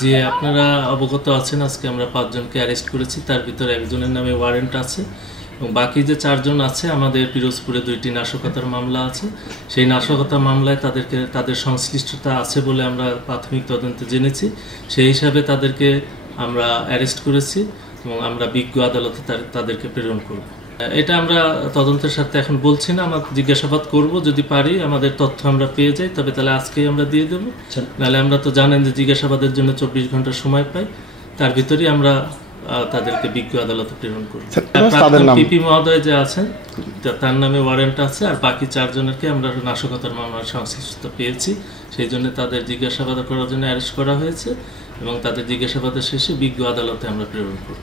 জি, আপনারা অবগত আছেন আজকে আমরা 5 জনকে অ্যারেস্ট করেছি। তার ভিতরে একজনের নামে ওয়ারেন্ট আছে এবং বাকি যে 4 জন আছে আমাদের পিরোজপুরে 2টি নাশকতার মামলা আছে। সেই নাশকতার মামলায় তাদের সংশ্লিষ্টতা আছে বলে আমরা প্রাথমিক তদন্তে জেনেছি। সেই হিসাবে তাদেরকে আমরা অ্যারেস্ট করেছি এবং আমরা বিজ্ঞ আদালতে তাদেরকে প্রেরণ করব। এটা আমরা তদন্তের সাথে এখন বলছি না, আমরা জিজ্ঞাসাবাদ করব, যদি পারি আমাদের তথ্য আমরা পেয়ে যাই তবে তাহলে আজকেই আমরা দিয়ে দেবো। নাহলে আমরা তো জানেন যে জিজ্ঞাসাবাদের জন্য 24 ঘন্টা সময় পাই, তার ভিতরেই আমরা তাদেরকে বিজ্ঞ আদালতে প্রেরণ করব। পিপি মহোদয় যে আছেন তার নামে ওয়ারেন্ট আছে, আর বাকি 4 জনেরকে আমরা নাশকতার মামলার সংশ্লিষ্টতা পেয়েছি, সেই জন্য তাদের জিজ্ঞাসাবাদ করার জন্য অ্যারেস্ট করা হয়েছে এবং তাদের জিজ্ঞাসাবাদের শেষে বিজ্ঞ আদালতে আমরা প্রেরণ করব।